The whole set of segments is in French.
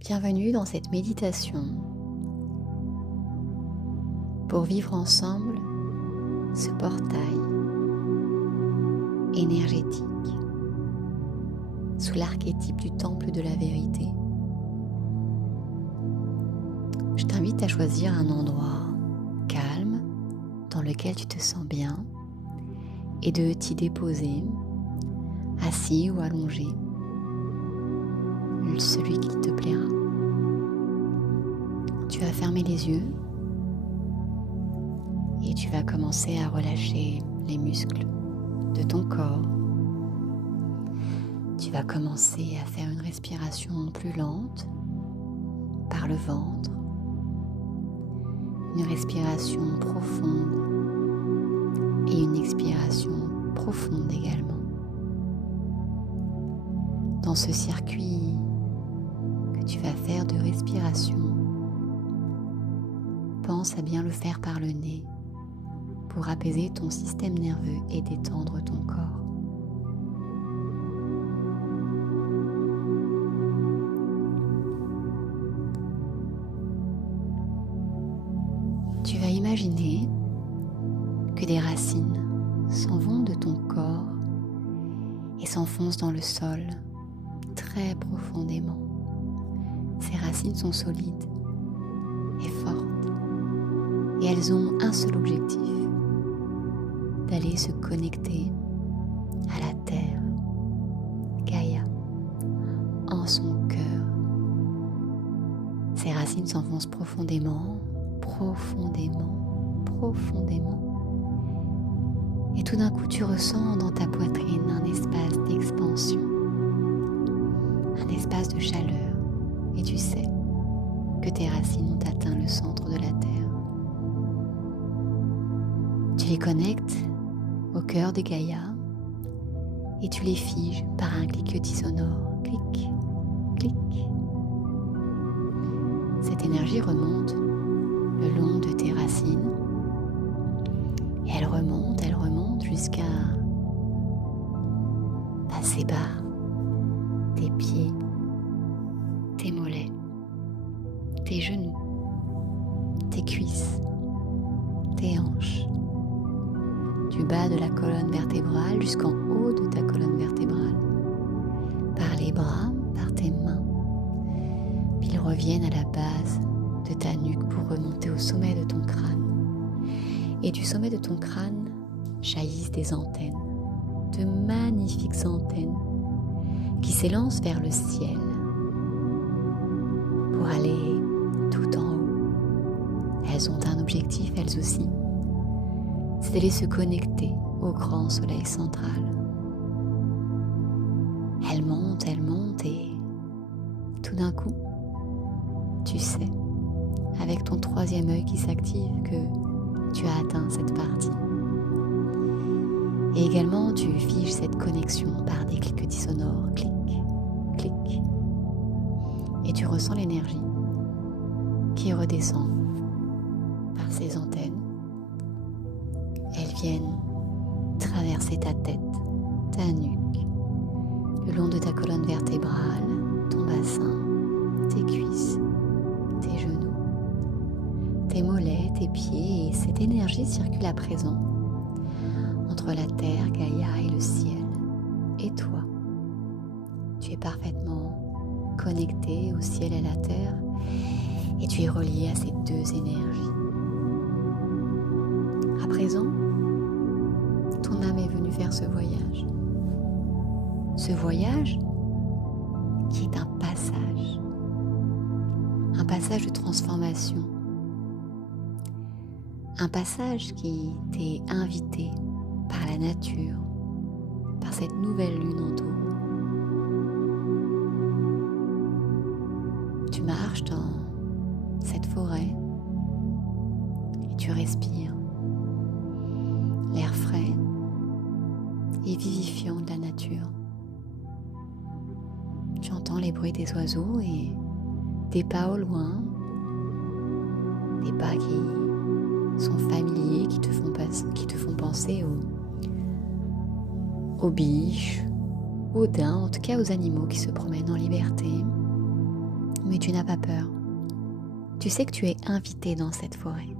Bienvenue dans cette méditation pour vivre ensemble ce portail énergétique sous l'archétype du temple de la vérité. Je t'invite à choisir un endroit calme dans lequel tu te sens bien et de t'y déposer, assis ou allongé, celui qui te plaira. Tu vas fermer les yeux et tu vas commencer à relâcher les muscles de ton corps. Tu vas commencer à faire une respiration plus lente par le ventre, une respiration profonde et une expiration profonde également. Dans ce circuit que tu vas faire de respiration, pense à bien le faire par le nez pour apaiser ton système nerveux et détendre ton corps. Tu vas imaginer que des racines s'en vont de ton corps et s'enfoncent dans le sol très profondément. Ces racines sont solides et fortes et elles ont un seul objectif, d'aller se connecter à la terre, Gaïa, en son cœur. Ces racines s'enfoncent profondément, profondément, profondément. Et tout d'un coup, tu ressens dans ta poitrine un espace d'expansion, un espace de chaleur. Et tu sais que tes racines ont atteint le centre de la terre. Tu les connectes au cœur de Gaïa et tu les figes par un cliquetis sonore. Clic, clic. Cette énergie remonte le long de tes racines et elle remonte jusqu'à passer bas tes pieds, tes mollets, tes genoux, tes cuisses, tes hanches, du bas de la colonne vertébrale jusqu'en haut de ta colonne vertébrale, par les bras, par tes mains, puis ils reviennent à la base de ta nuque pour remonter au sommet de ton crâne. Et du sommet de ton crâne jaillissent des antennes, de magnifiques antennes qui s'élancent vers le ciel pour aller tout en haut. Elles ont un objectif, elles aussi, c'est d'aller se connecter au grand soleil central. Elles montent et tout d'un coup, tu sais, avec ton troisième œil qui s'active, que tu as atteint cette partie. Et également, tu figes cette connexion par des cliquetis sonores. Clic, clic. Et tu ressens l'énergie qui redescend par ces antennes. Elles viennent traverser ta tête, ta nuque, le long de ta colonne vertébrale, ton bassin, tes cuisses, tes genoux, tes mollets, tes pieds. Et cette énergie circule à présent entre la terre, Gaïa, et le ciel. Et toi, tu es parfaitement connecté au ciel et à la terre et tu es relié à ces deux énergies. À présent, ton âme est venue faire ce voyage. Ce voyage qui est un passage de transformation. Un passage qui t'est invité par la nature, par cette nouvelle lune en taureau. Tu marches dans cette forêt et tu respires l'air frais et vivifiant de la nature. Tu entends les bruits des oiseaux et des pas au loin, des pas qui sont familiers, qui te font penser aux biches, aux daims, en tout cas aux animaux qui se promènent en liberté. mais tu n'as pas peur. Tu sais que tu es invité dans cette forêt.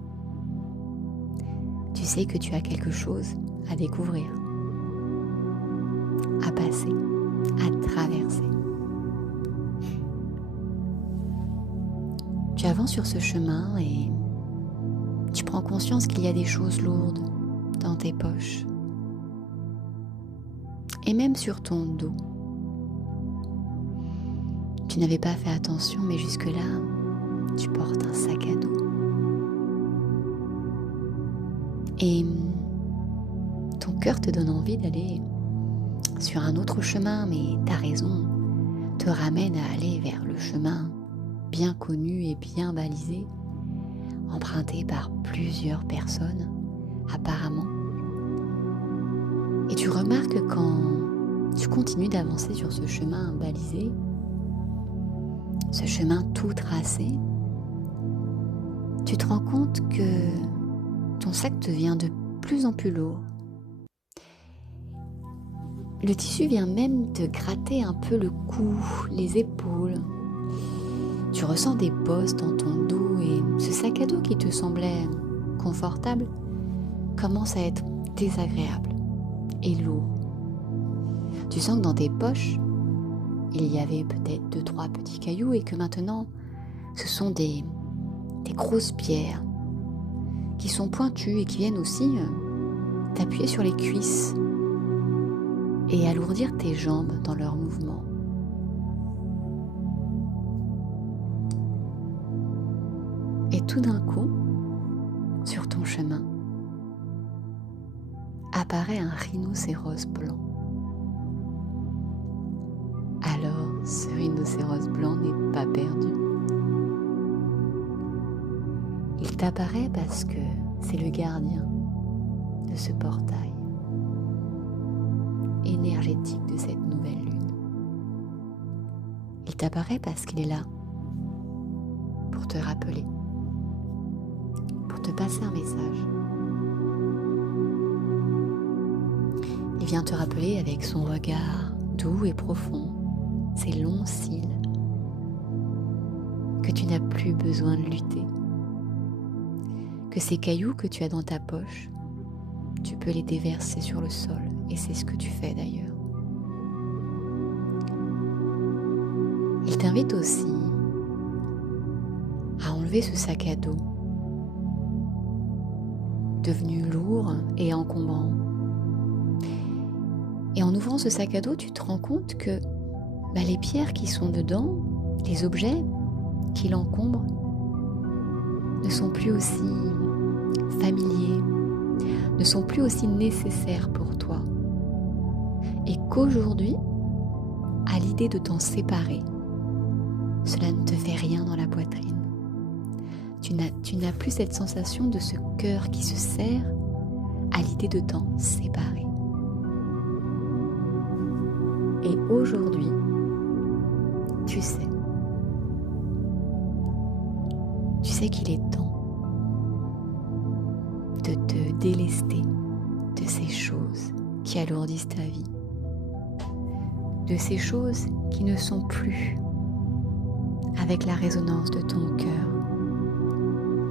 Tu sais que tu as quelque chose à découvrir, à passer, à traverser. Tu avances sur ce chemin et tu prends conscience qu'il y a des choses lourdes dans tes poches et même sur ton dos. Tu n'avais pas fait attention, mais jusque-là, tu portes un sac à dos. Et ton cœur te donne envie d'aller sur un autre chemin, mais ta raison te ramène à aller vers le chemin bien connu et bien balisé, emprunté par plusieurs personnes, apparemment. Et tu remarques que quand tu continues d'avancer sur ce chemin balisé, ce chemin tout tracé, tu te rends compte que ton sac devient de plus en plus lourd. Le tissu vient même te gratter un peu le cou, les épaules. Tu ressens des bosses dans ton dos et ce sac à dos qui te semblait confortable commence à être désagréable et lourd. Tu sens que dans tes poches, il y avait peut-être 2-3 petits cailloux et que maintenant, ce sont des grosses pierres qui sont pointues et qui viennent aussi t'appuyer sur les cuisses et alourdir tes jambes dans leurs mouvements. Et tout d'un coup, sur ton chemin, apparaît un rhinocéros blanc. Alors, ce rhinocéros blanc n'est pas perdu. Il t'apparaît parce que c'est le gardien de ce portail énergétique de cette nouvelle lune. Il t'apparaît parce qu'il est là pour te rappeler, pour te passer un message. Il vient te rappeler avec son regard doux et profond, ses longs cils, que tu n'as plus besoin de lutter, que ces cailloux que tu as dans ta poche, tu peux les déverser sur le sol, et c'est ce que tu fais d'ailleurs. Il t'invite aussi à enlever ce sac à dos, devenu lourd et encombrant. Et en ouvrant ce sac à dos, tu te rends compte que les pierres qui sont dedans, les objets qui l'encombrent, ne sont plus aussi familiers, ne sont plus aussi nécessaires pour toi. Et qu'aujourd'hui, à l'idée de t'en séparer, cela ne te fait rien dans la poitrine. Tu n'as plus cette sensation de ce cœur qui se serre à l'idée de t'en séparer. Et aujourd'hui, tu sais qu'il est temps de te délester de ces choses qui alourdissent ta vie, de ces choses qui ne sont plus avec la résonance de ton cœur,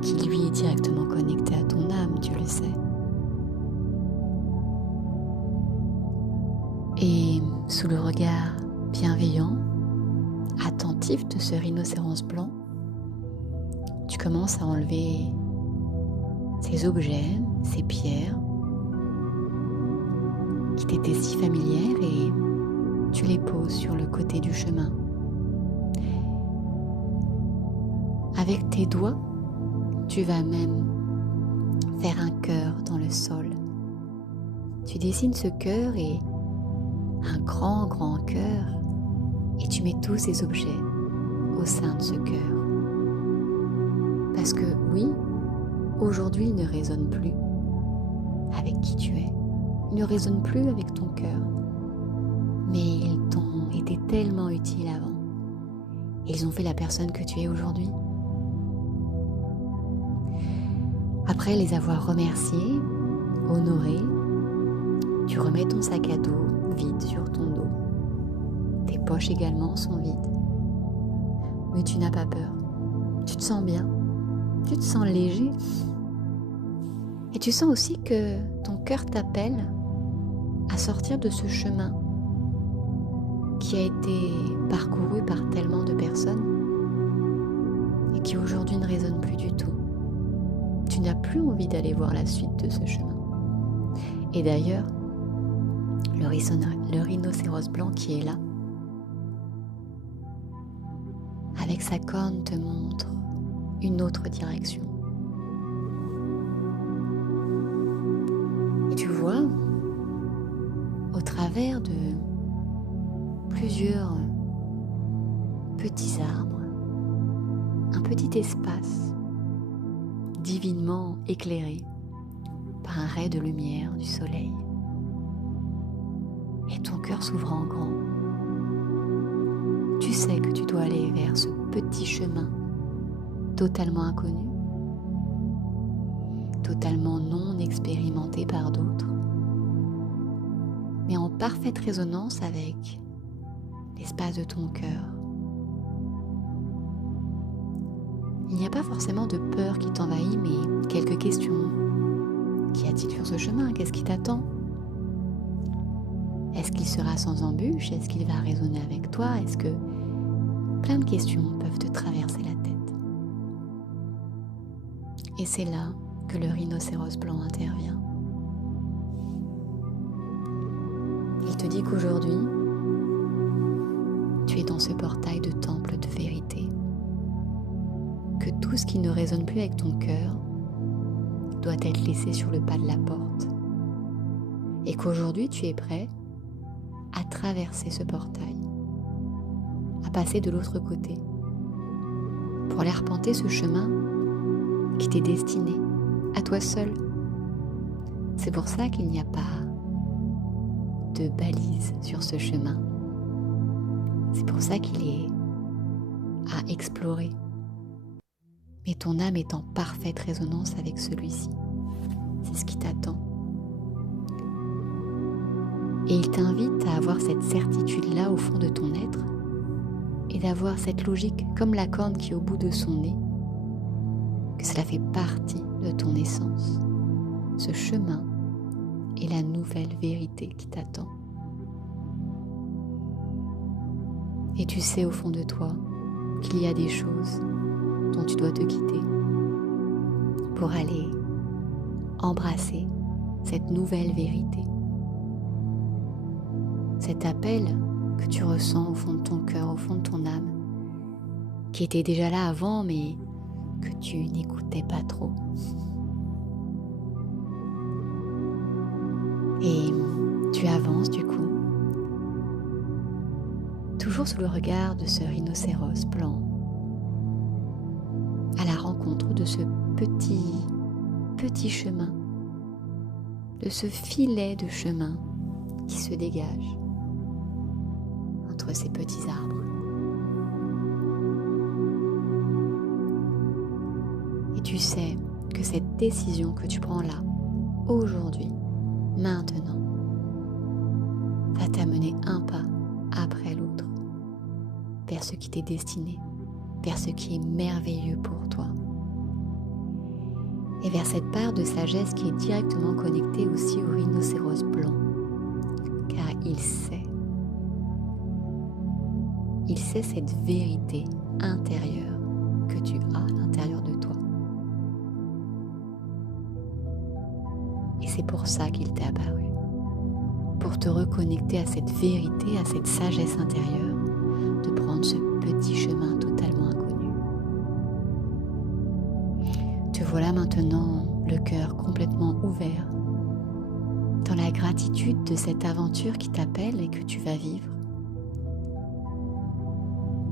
qui lui est directement connecté à ton âme, tu le sais. Et sous le regard bienveillant, attentif de ce rhinocéros blanc, tu commences à enlever ces objets, ces pierres qui t'étaient si familières et tu les poses sur le côté du chemin. Avec tes doigts, tu vas même faire un cœur dans le sol. Tu dessines ce cœur et un grand cœur et tu mets tous ces objets au sein de ce cœur. Parce que oui, aujourd'hui il ne résonne plus avec qui tu es, il ne résonne plus avec ton cœur, mais ils t'ont été tellement utiles avant. Ils ont fait la personne que tu es aujourd'hui. Après les avoir remerciés, honorés, tu remets ton sac à dos vide sur ton dos. Tes poches également sont vides. mais tu n'as pas peur. Tu te sens bien, tu te sens léger. Et tu sens aussi que ton cœur t'appelle à sortir de ce chemin qui a été parcouru par tellement de personnes et qui aujourd'hui ne résonne plus du tout. Tu n'as plus envie d'aller voir la suite de ce chemin. Et d'ailleurs, le rhinocéros blanc qui est là, avec sa corne, te montre une autre direction. Et tu vois, au travers de plusieurs petits arbres, un petit espace divinement éclairé par un ray de lumière du soleil. Et ton cœur s'ouvre en grand. Tu sais que tu dois aller vers ce petit chemin totalement inconnu, totalement non expérimenté par d'autres, mais en parfaite résonance avec l'espace de ton cœur. Il n'y a pas forcément de peur qui t'envahit, mais quelques questions. Qu'y a-t-il sur ce chemin? Qu'est-ce qui t'attend? Est-ce qu'il sera sans embûche? Est-ce qu'il va résonner avec toi? Est-ce que plein de questions peuvent te traverser la tête? Et c'est là que le rhinocéros blanc intervient. Il te dit qu'aujourd'hui, tu es dans ce portail de temple de vérité, que tout ce qui ne résonne plus avec ton cœur doit être laissé sur le pas de la porte, et qu'aujourd'hui tu es prêt à traverser ce portail, à passer de l'autre côté, pour aller arpenter ce chemin qui t'est destiné, à toi seul. C'est pour ça qu'il n'y a pas de balises sur ce chemin. C'est pour ça qu'il est à explorer. Mais ton âme est en parfaite résonance avec celui-ci. C'est ce qui t'attend. Et il t'invite à avoir cette certitude-là au fond de ton être et d'avoir cette logique comme la corne qui est au bout de son nez, que cela fait partie de ton essence. Ce chemin est la nouvelle vérité qui t'attend. Et tu sais au fond de toi qu'il y a des choses dont tu dois te quitter pour aller embrasser cette nouvelle vérité. Cet appel que tu ressens au fond de ton cœur, au fond de ton âme, qui était déjà là avant mais que tu n'écoutais pas trop. Et tu avances du coup, toujours sous le regard de ce rhinocéros blanc, à la rencontre de ce petit chemin, de ce filet de chemin qui se dégage entre ces petits arbres. Et tu sais que cette décision que tu prends là, aujourd'hui, maintenant, va t'amener un pas après l'autre vers ce qui t'est destiné, vers ce qui est merveilleux pour toi. Et vers cette part de sagesse qui est directement connectée aussi au rhinocéros blanc. Car il sait cette vérité intérieure que tu as à l'intérieur de toi. Et c'est pour ça qu'il t'est apparu. Pour te reconnecter à cette vérité, à cette sagesse intérieure, de prendre ce petit chemin totalement inconnu. Te voilà maintenant le cœur complètement ouvert, dans la gratitude de cette aventure qui t'appelle et que tu vas vivre.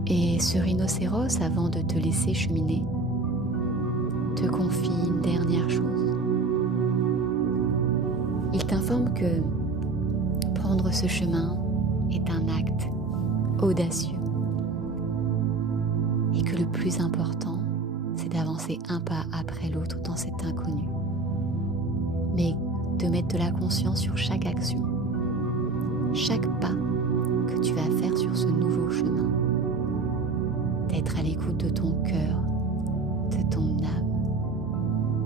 Et ce rhinocéros, avant de te laisser cheminer, te confie une dernière chose. Il t'informe que prendre ce chemin est un acte audacieux et que le plus important, c'est d'avancer un pas après l'autre dans cet inconnu, mais de mettre de la conscience sur chaque action, chaque pas que tu vas faire sur ce nouveau chemin, être à l'écoute de ton cœur, de ton âme,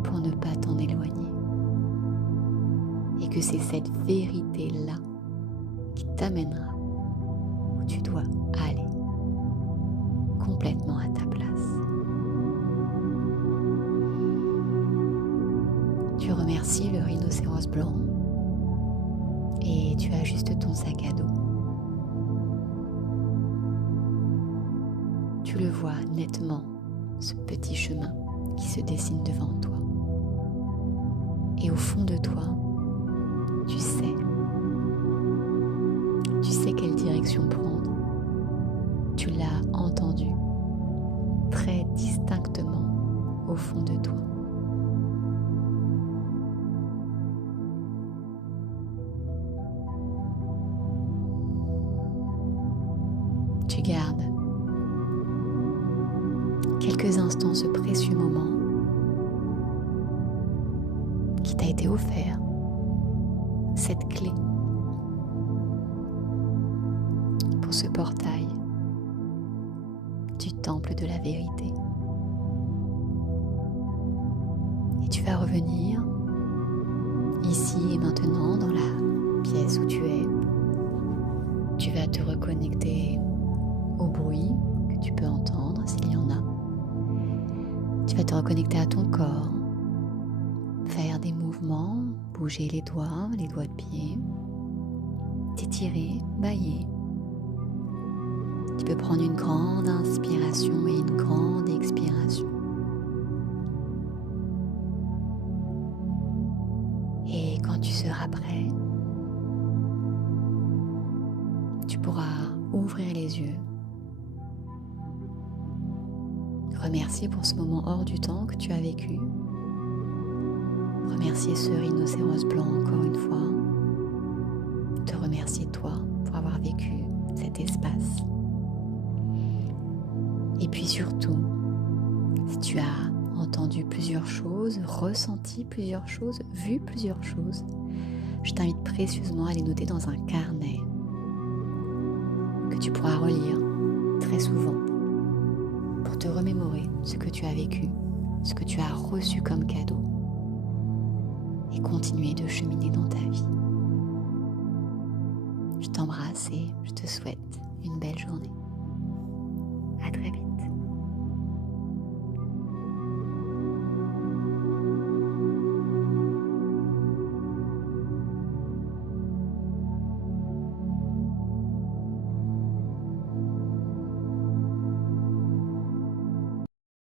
pour ne pas t'en éloigner. Et que c'est cette vérité-là qui t'amènera où tu dois aller, complètement à ta place. Tu remercies le rhinocéros blanc et tu ajustes ton sac à dos. Tu le vois nettement, ce petit chemin qui se dessine devant toi. Et au fond de toi, tu sais quelle direction prendre. Tu l'as entendu très distinctement au fond de toi. Tu gardes quelques instants ce précieux moment qui t'a été offert, cette clé pour ce portail du temple de la vérité. Et tu vas revenir ici et maintenant dans la pièce où tu es. Tu vas te reconnecter au bruit que tu peux entendre s'il y en a. Tu vas te reconnecter à ton corps, faire des mouvements, bouger les doigts de pied, t'étirer, bâiller. Tu peux prendre une grande inspiration et une grande expiration. Et quand tu seras prêt, tu pourras ouvrir les yeux. Remercier pour ce moment hors du temps que tu as vécu. Remercier ce rhinocéros blanc encore une fois. Te remercier toi pour avoir vécu cet espace. Et puis surtout, si tu as entendu plusieurs choses, ressenti plusieurs choses, vu plusieurs choses, je t'invite précieusement à les noter dans un carnet que tu pourras relire très souvent pour te remémorer ce que tu as vécu, ce que tu as reçu comme cadeau et continuer de cheminer dans ta vie. Je t'embrasse et je te souhaite une belle journée. À très vite.